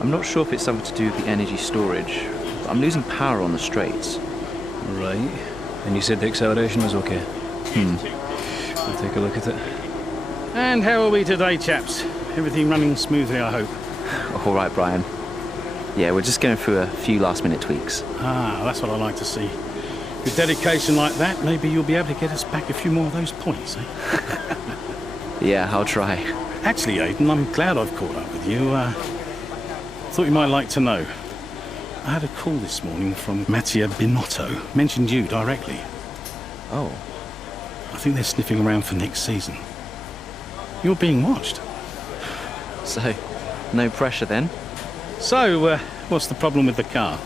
I'm not sure if it's something to do with the energy storage, but I'm losing power on the straights. Right. And you said the acceleration was okay? I'll take a look at it. And how are we today, chaps? Everything running smoothly, I hope. All right, Brian. Yeah, we're just going through a few last-minute tweaks. Ah, that's what I like to see. With dedication like that, maybe you'll be able to get us back a few more of those points, eh? Yeah, I'll try. Actually, Aiden, I'm glad I've caught up with you. Thought you might like to know. I had a call this morning from Mattia Binotto. Mentioned you directly. Oh. I think they're sniffing around for next season. You're being watched. So, no pressure then? So, what's the problem with the car?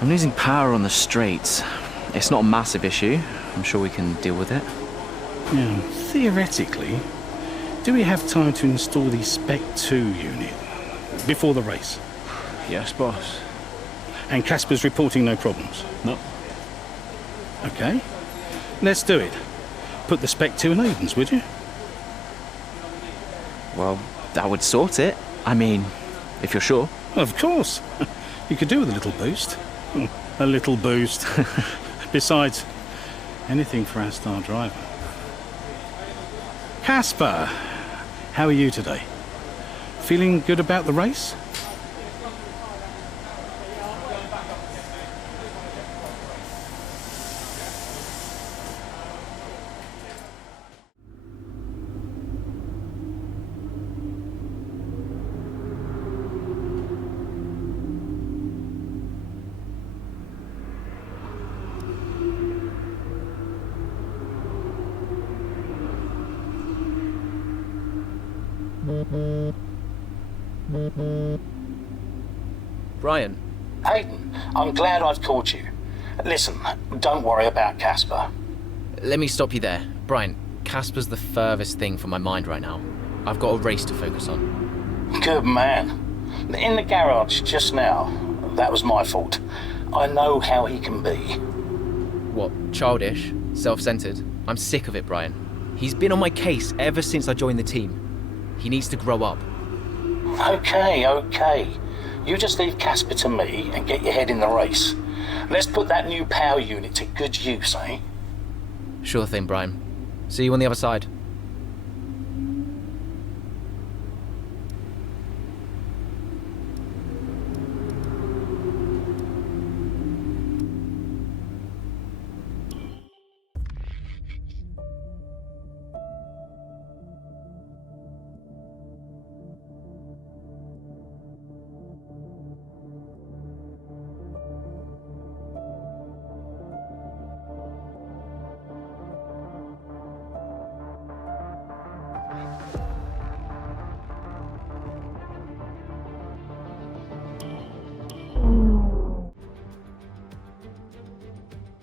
I'm losing power on the straights. It's not a massive issue. I'm sure we can deal with it. Yeah, theoretically, do we have time to install the Spec 2 unit before the race? Yes, boss. And Casper's reporting no problems? No. Okay. Let's do it. Put the Spec 2 in Aiden's, would you? Well, that would sort it. I mean, if you're sure. Of course. You could do with a little boost. A little boost. Besides, anything for our star driver. Casper, how are you today? Feeling good about the race? Brian. Aiden, I'm glad I've called you. Listen, don't worry about Casper. Let me stop you there. Brian, Casper's the furthest thing from my mind right now. I've got a race to focus on. Good man. In the garage just now, that was my fault. I know how he can be. What, childish? Self-centered? I'm sick of it, Brian. He's been on my case ever since I joined the team. He needs to grow up. Okay. You just leave Casper to me and get your head in the race. Let's put that new power unit to good use, eh? Sure thing, Brian. See you on the other side.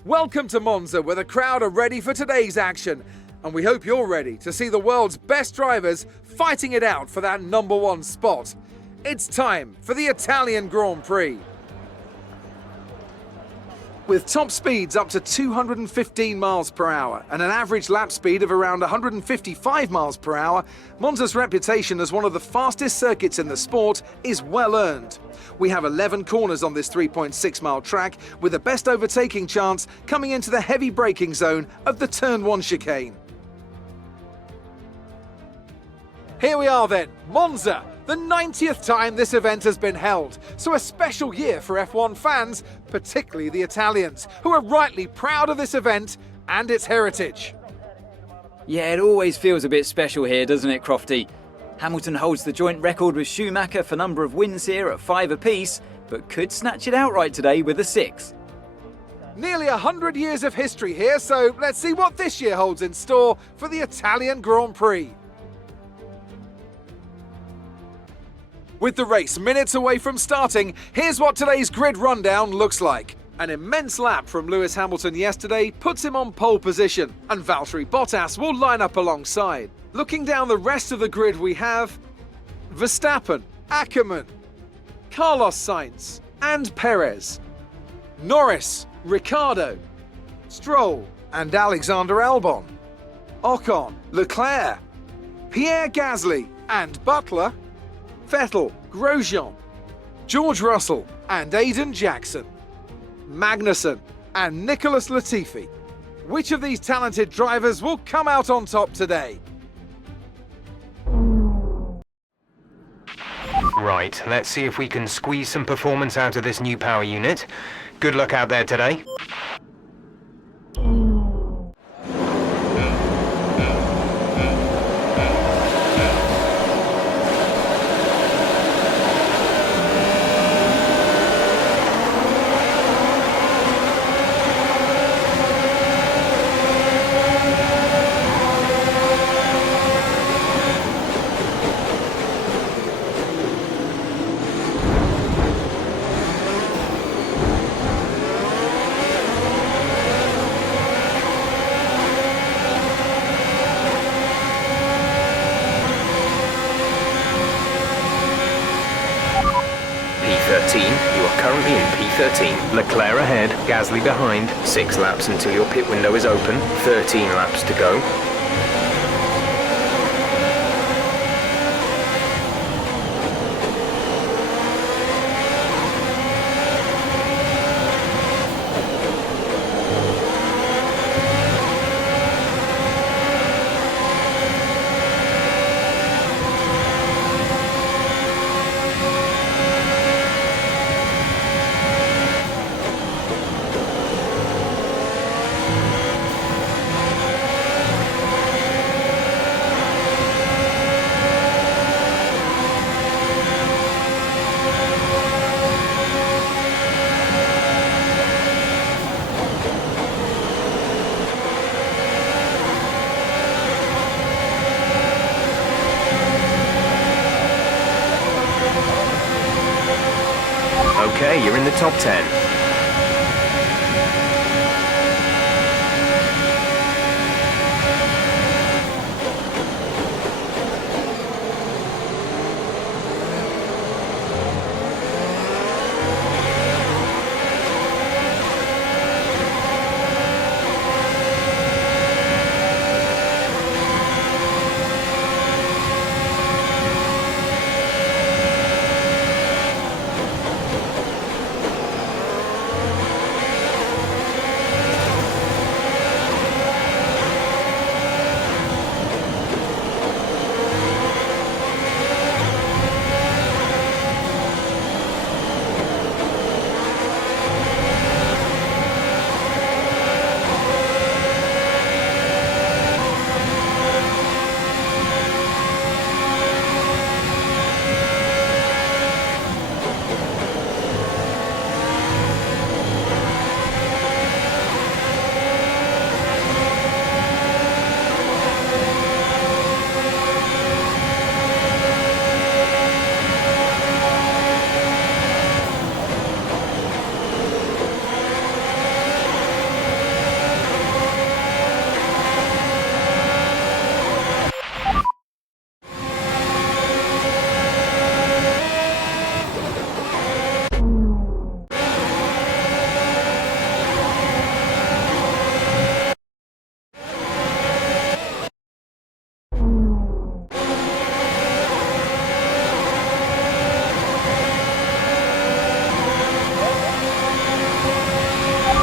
Welcome to Monza, where the crowd are ready for today's action. And we hope you're ready to see the world's best drivers fighting it out for that #1 spot. It's time for the Italian Grand Prix. With top speeds up to 215 miles per hour and an average lap speed of around 155 miles per hour, Monza's reputation as one of the fastest circuits in the sport is well earned. We have 11 corners on this 3.6-mile track, with the best overtaking chance coming into the heavy braking zone of the Turn 1 chicane. Here we are then, Monza, the 90th time this event has been held, so a special year for F1 fans, particularly the Italians, who are rightly proud of this event and its heritage. Yeah, it always feels a bit special here, doesn't it, Crofty? Hamilton holds the joint record with Schumacher for number of wins here at 5 apiece, but could snatch it outright today with a 6. Nearly 100 years of history here, so let's see what this year holds in store for the Italian Grand Prix. With the race minutes away from starting, here's what today's grid rundown looks like. An immense lap from Lewis Hamilton yesterday puts him on pole position, and Valtteri Bottas will line up alongside. Looking down the rest of the grid, we have Verstappen, Ackermann, Carlos Sainz and Perez, Norris, Ricciardo, Stroll and Alexander Albon, Ocon, Leclerc, Pierre Gasly and Butler, Vettel, Grosjean, George Russell and Aiden Jackson, Magnussen and Nicholas Latifi. Which of these talented drivers will come out on top today? Right, let's see if we can squeeze some performance out of this new power unit. Good luck out there today. P13, you are currently in P13. Leclerc ahead, Gasly behind. 6 laps until your pit window is open. 13 laps to go. Okay, you're in the top 10.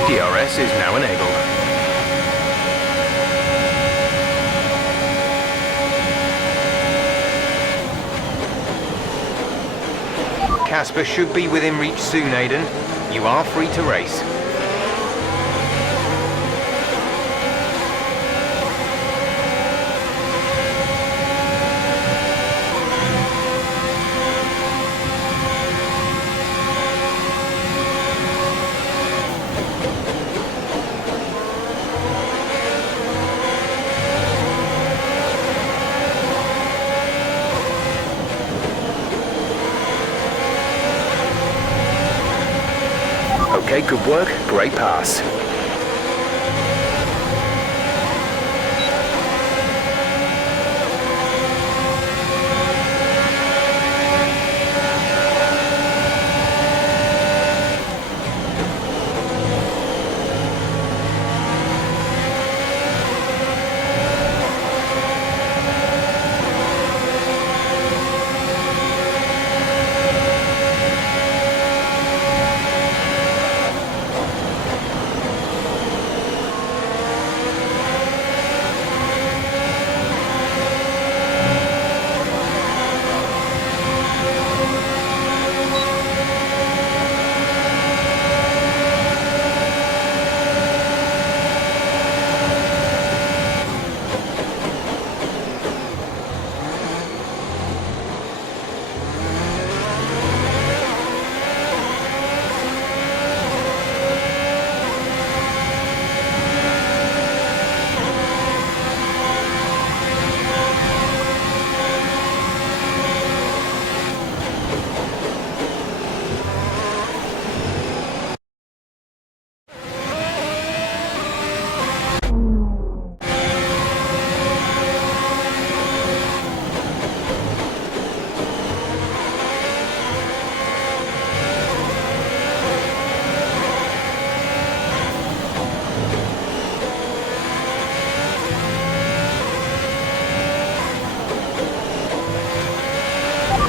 DRS is now enabled. Casper should be within reach soon, Aiden. You are free to race. Okay, good work. Great pass.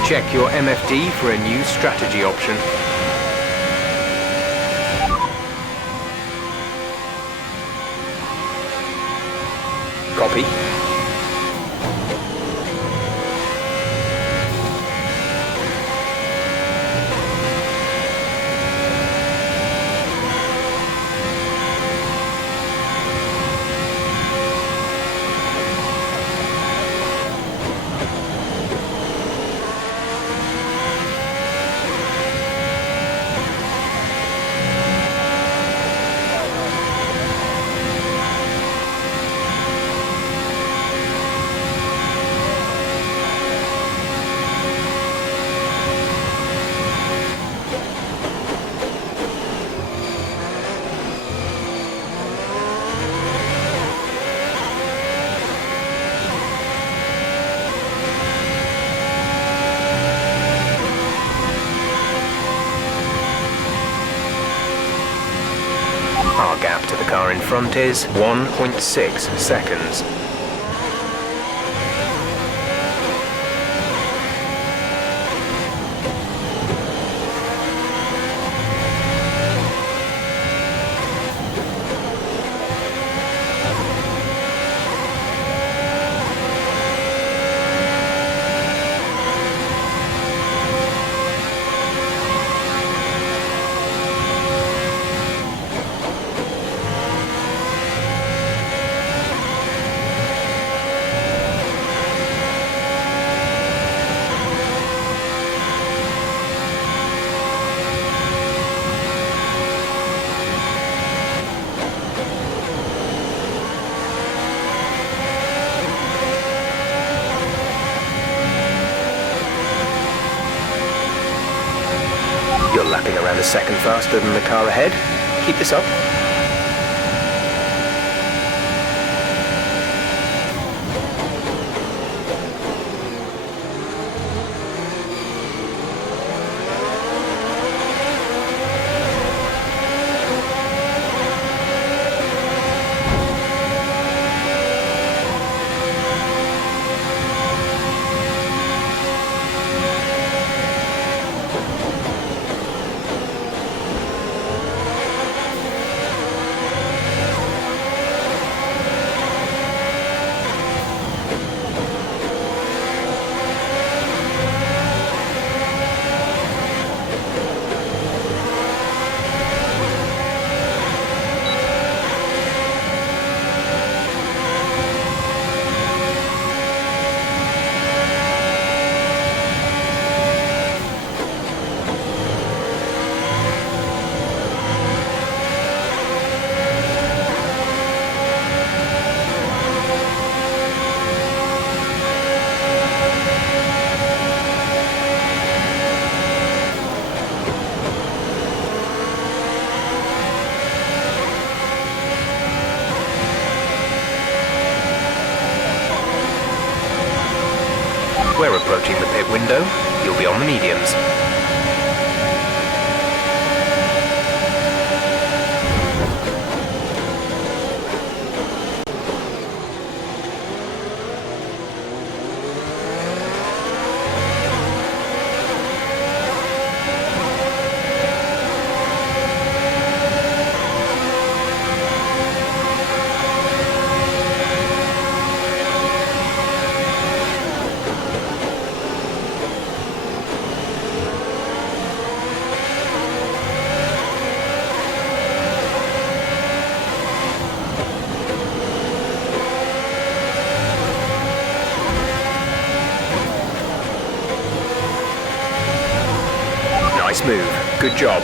Check your MFD for a new strategy option. Copy. Our gap to the car in front is 1.6 seconds. You're lapping around a second faster than the car ahead. Keep this up. We're approaching the pit window. You'll be on the mediums. Nice move. Good job.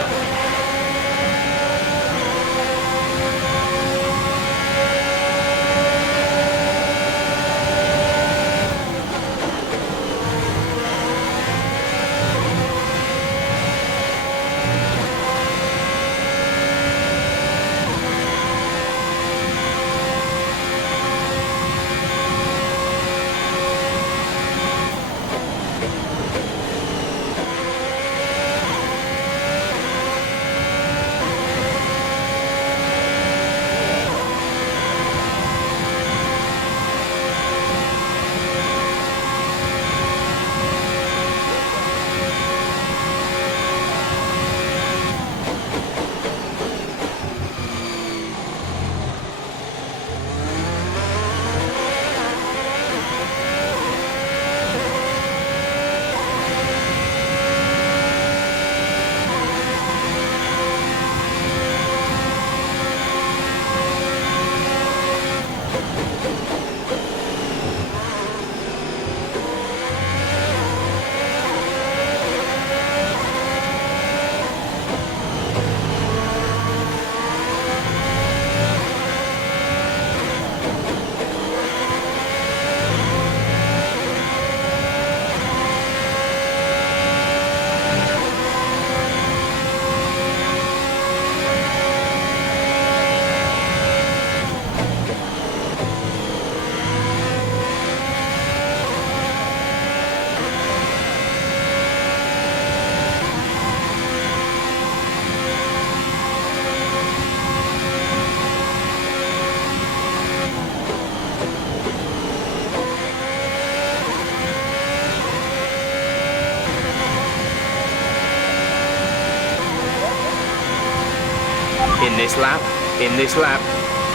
this lap, in this lap.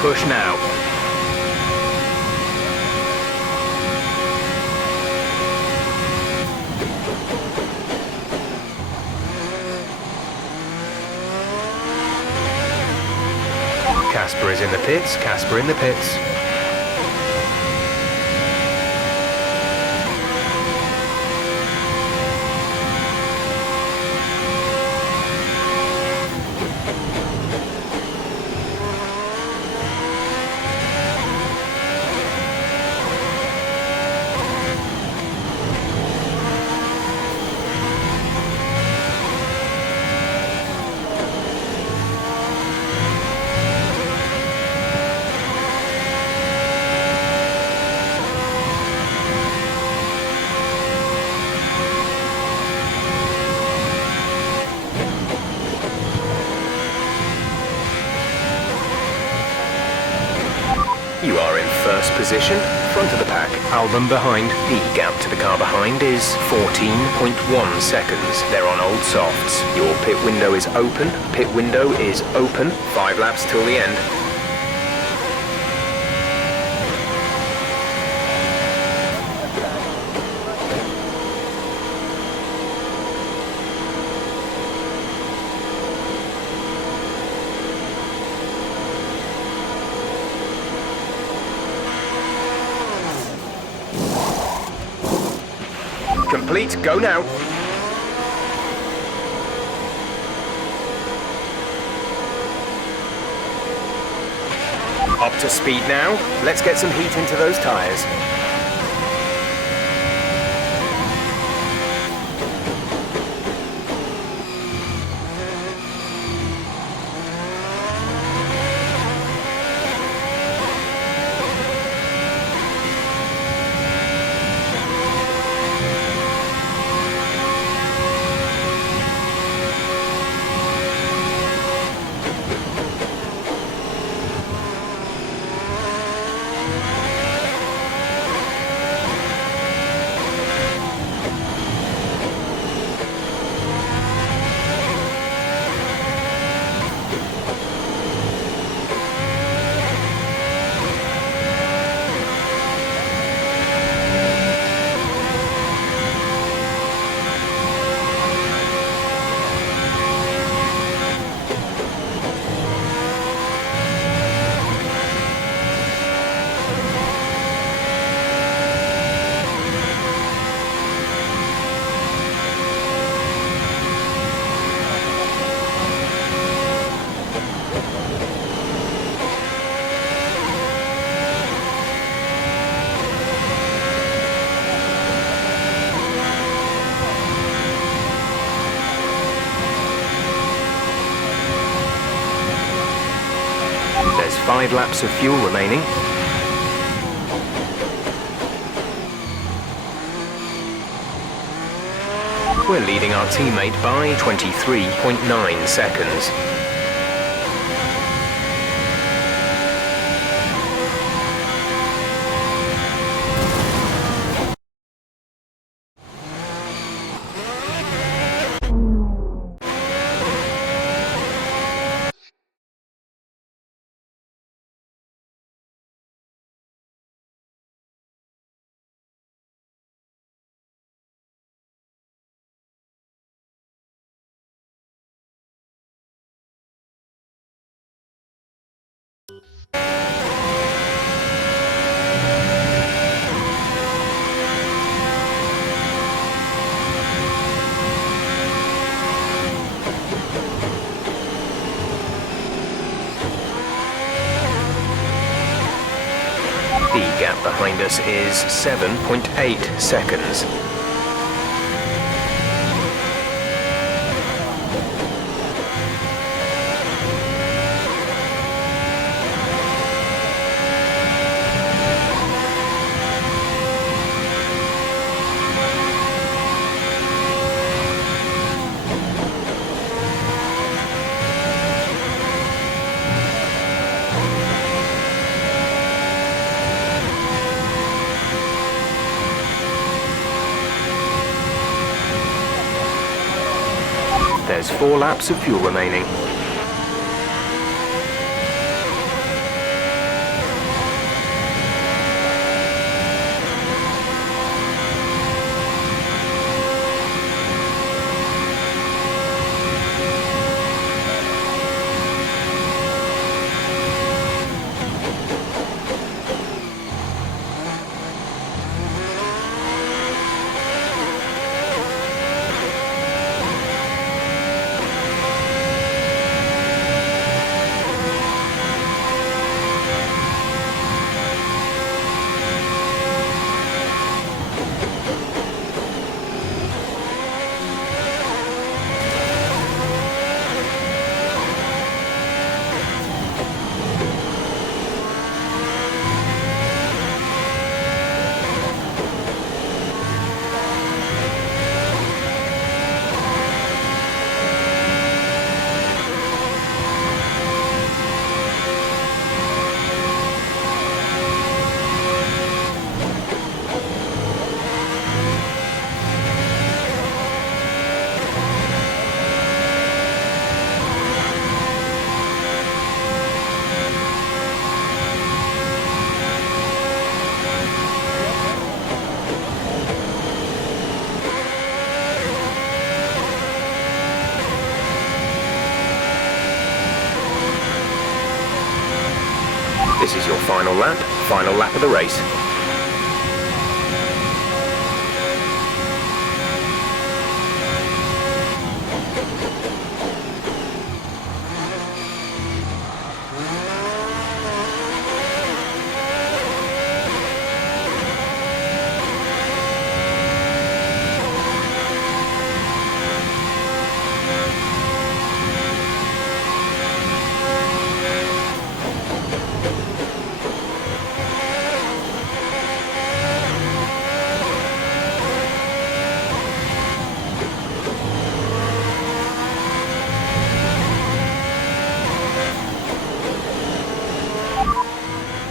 Push now. Casper is in the pits, Casper in the pits. You are in first position, front of the pack, Albon behind. The gap to the car behind is 14.1 seconds. They're on old softs. Your pit window is open. Pit window is open. 5 laps till the end. Complete, go now. Up to speed now. Let's get some heat into those tyres. There's 5 laps of fuel remaining. We're leading our teammate by 23.9 seconds. The gap behind us is 7.8 seconds. There's 4 laps of fuel remaining. This is your final lap of the race.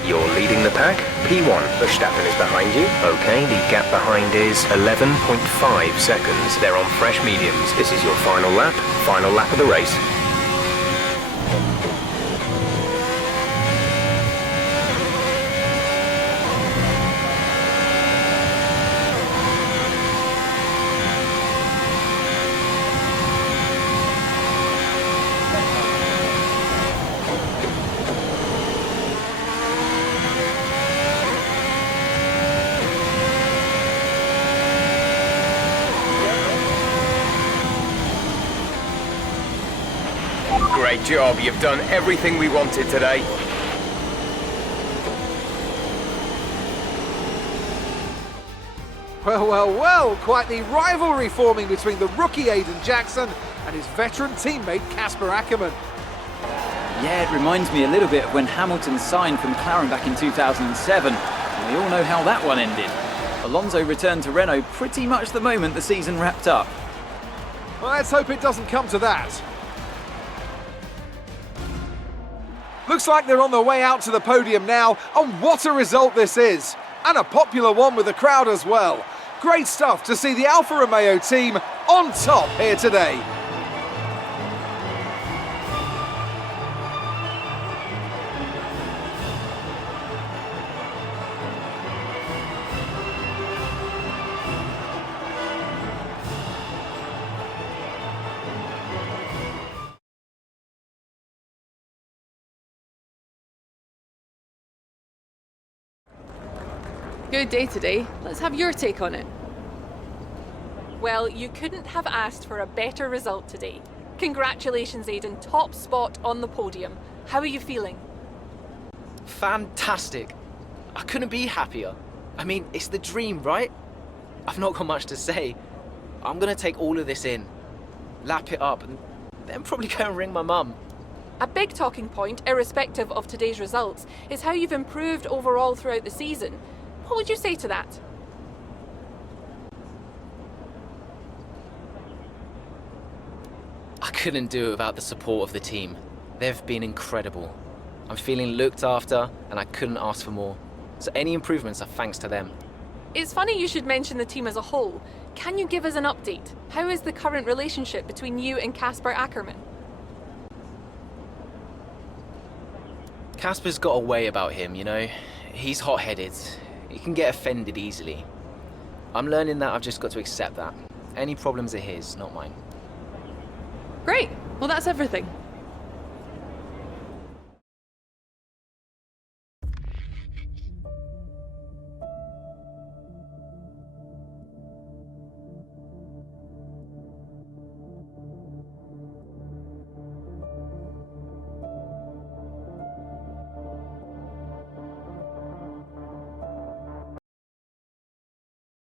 You're leading the pack. P1, Verstappen is behind you. Okay, the gap behind is 11.5 seconds. They're on fresh mediums. This is your final lap of the race. Great job, you've done everything we wanted today. Well, well, well, quite the rivalry forming between the rookie Aiden Jackson and his veteran teammate Casper Ackermann. Yeah, it reminds me a little bit of when Hamilton signed for McLaren back in 2007. And we all know how that one ended. Alonso returned to Renault pretty much the moment the season wrapped up. Well, let's hope it doesn't come to that. Looks like they're on their way out to the podium now, and what a result this is! And a popular one with the crowd as well. Great stuff to see the Alfa Romeo team on top here today. Good day today. Let's have your take on it. Well, you couldn't have asked for a better result today. Congratulations, Aiden. Top spot on the podium. How are you feeling? Fantastic. I couldn't be happier. I mean, it's the dream, right? I've not got much to say. I'm gonna take all of this in, lap it up, and then probably go and ring my mum. A big talking point, irrespective of today's results, is how you've improved overall throughout the season. What would you say to that? I couldn't do it without the support of the team. They've been incredible. I'm feeling looked after, and I couldn't ask for more. So any improvements are thanks to them. It's funny you should mention the team as a whole. Can you give us an update? How is the current relationship between you and Casper Ackermann? Casper's got a way about him, you know? He's hot-headed. He can get offended easily. I'm learning that I've just got to accept that. Any problems are his, not mine. Great. Well, that's everything.